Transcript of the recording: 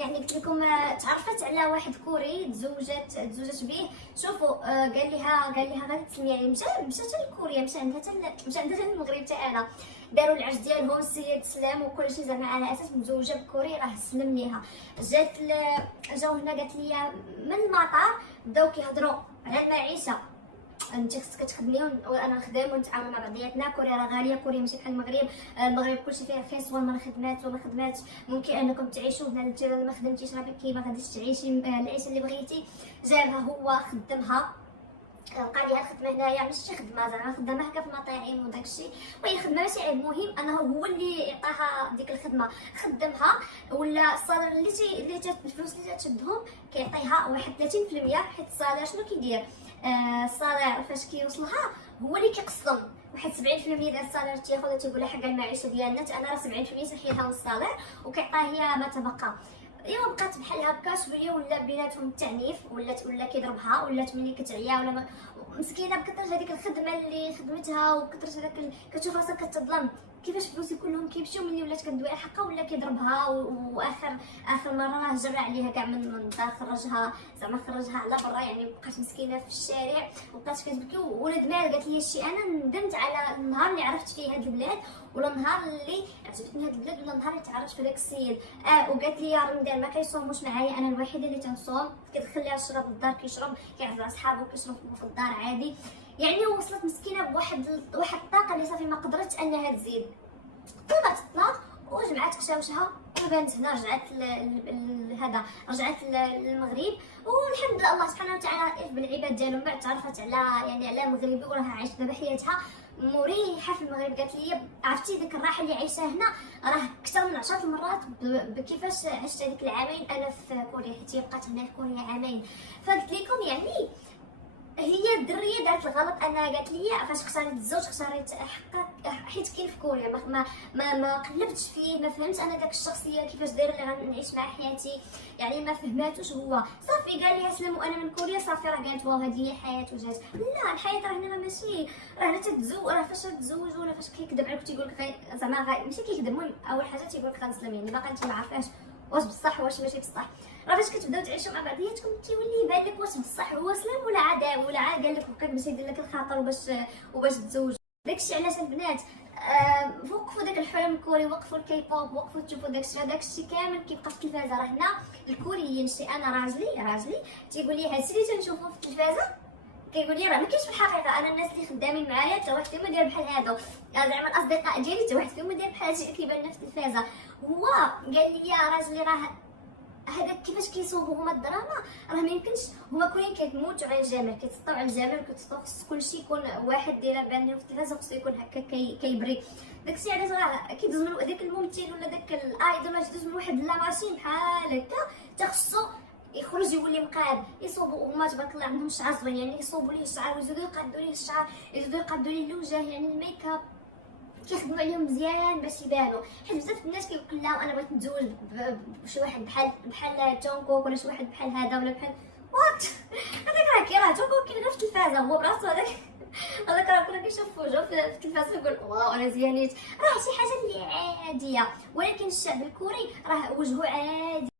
يعني قلت لكم تعرفت على واحد كوري، تزوجت به. شوفوا قال لها غادي تسلمي عليه. مشى لكوريا، مشى عندها حتى المغرب حتى انا. داروا العرس ديالهم، السيد سلام وكل شيء زعما على اساس متزوجه بكوري راه سلم ليها. جاو هنا قالت لي من المطار بداو كيهضروا على المعيشه. انت خصك تخدمي وانا نخدم ونتعاونوا مع بعضياتنا. كوريا راه غاليه، كوريا ماشي بحال المغرب. المغرب كلشي فيه رخيص، وما خدمات وما خدماتش ممكن انكم تعيشوا. هنا انت ما خدمتيش راه كي ما غاديش تعيشي العيشه اللي بغيتي. جابها هو خدمها، لقى ليها الخدمه هنايا، ماشي شي خدمه زعما خدامه هكا في المطاعم وداكشي، وهي الخدمه ماشي عيب. المهم انه هو اللي عطاها ديك الخدمه، خدمها. ولا الصالير اللي جات الفلوس اللي تشدهم كيعطيها واحد 30%، حيت الصالير شنو كيدير؟ الصالير فاش كيوصلها هو اللي كيقسم واحد 70% ديال الصالير تياخذها، تيقول لها حق المعيشه ديالنا انا راه 70% تنحيدها من الصالير وكيعطيها هي ما تبقى. ايوا بقات بحال هكا شويه، ولا بيناتهم التعنيف، ولا كيضربها، ولات ملي كتعيا ولا مسكينه بكثرت هذيك الخدمه اللي خدمتها، وكثرت هذاك كتشوف راسها كتظلم. كيفاش فلوسي كلهم كيمشيو ملي ولات كدوي على حقها، ولا كيضربها. واخر مره راه جرى عليها كاع من الدار، خرجها على برا. يعني بقات مسكينه في الشارع وبقات كتبكي. ولد مال قالت لي شي انا ندمت على النهار اللي عرفت فيه هذا البلاد، ولا النهار اللي عجبتني هذا البلاد، ولا النهار اللي تعرفت في داك السيد. وقالت لي يا رمضان ما كيصوموش معايا، انا الوحيده اللي تنصوم. كتدخل ليها الشراب للدار كيشرب، كيعرف على صحابو كيشرب في الدار عادي. يعني وصلت مسكينه بواحد الطاقه اللي صافي ما قدرتش انها تزيد. طلبت الطلاق وجمعت قشاوشها وبانت هنا. رجعت للمغرب، والحمد لله الله سبحانه وتعالى يعرف بالعباد ديالو. من بعد تعرفت على مغربي وراها عايشه دابا حياتها مريحه في المغرب. قالت لي عرفتي ديك الراحه اللي عايشه هنا راه اكثر من 10 المرات بكيفاش عشت هذيك العامين انا في كوريا، حيت هي بقات هنا في كوريا عامين. فقلت لكم يعني هي الدريه دارت الغلط انها قالت لي فاش خسرت الزوج خسرت حقها، حيت كاين في كوريا ما قلبتش فيه، ما فهمتش انا داك الشخصيه كيفاش دايره اللي غنعيش مع حياتي. يعني ما فهماتوش هو صافي قال لي اسلم وانا من كوريا صافي راه قالت واو هذه هي الحياه وجات. لا الحياه راه هنا ماشي، راه تتزوج، راه فاش تتزوج ولا فاش كيكذب عليك تيقول لك زعما ماشي كيكذب. المهم اول حاجه تيقول لك غنسلم، يعني باقا انت ما عارفاش واش بصح واش ماشي بصح. راه فاش كتبداو تعيشوا مع بعضياتكم تيولي يبان لك واش بصح هو سلام ولا عاد ولا عاد قال لك هكاك باش يدير لك الخاطر وباش تزوج. داكشي علاش البنات وقفوا داك الحلم الكوري، وقفوا الكيبوب، وقفوا تشوفوا داكشي كامل كيبقى في التلفازه. راه هنا الكوريين انا راجلي تيقول لي هادشي اللي تنشوفو في التلفازه كيقول لي راه ما كاينش في الحقيقه. انا الناس اللي خدامين معايا حتى واحد فيهم داير بحال هادو، زعما الاصدقاء ديالي حتى واحد فيهم داير بحال هادشي اللي كيبان لنا في التلفازه. هو قال لي يا راجلي راه هذاك كيفاش كيصوبوا هما الدراما راه ما يمكنش. هما كلين كيموتوا على الجمال، كيتسطاو على الجمال، خص كلشي يكون واحد داير بان في التلفازه، خصو يكون هكا كيبري. داكشي علاش راه كيدوز من داك الممثل ولا داك الايدول راه كيدوز من واحد لا ماشين بحال هكا حتى خصو يخرج يولي مقاد. يصوبوا هما تبارك الله عندهم الشعر زوين، يعني يصوبوا ليه الشعر ويزيدوا يقادوا ليه الشعر، يزيدوا يقادوا ليه الوجه، يعني الميك اب كيخدموا عليهم مزيان باش يبانوا. حيت بزاف الناس كيقول لا انا بغيت نتزوج بشي واحد بحال جونكوك، ولا شي واحد بحال هذا ولا بحال وات. هذاك راه جونكوك كاين غير في التلفازه، هو براسو هذاك راه كنا كنشوفو في التلفازه يقول واو انا زيانيت. راه شي حاجه اللي عاديه، ولكن الشعب الكوري راه وجهه عادي.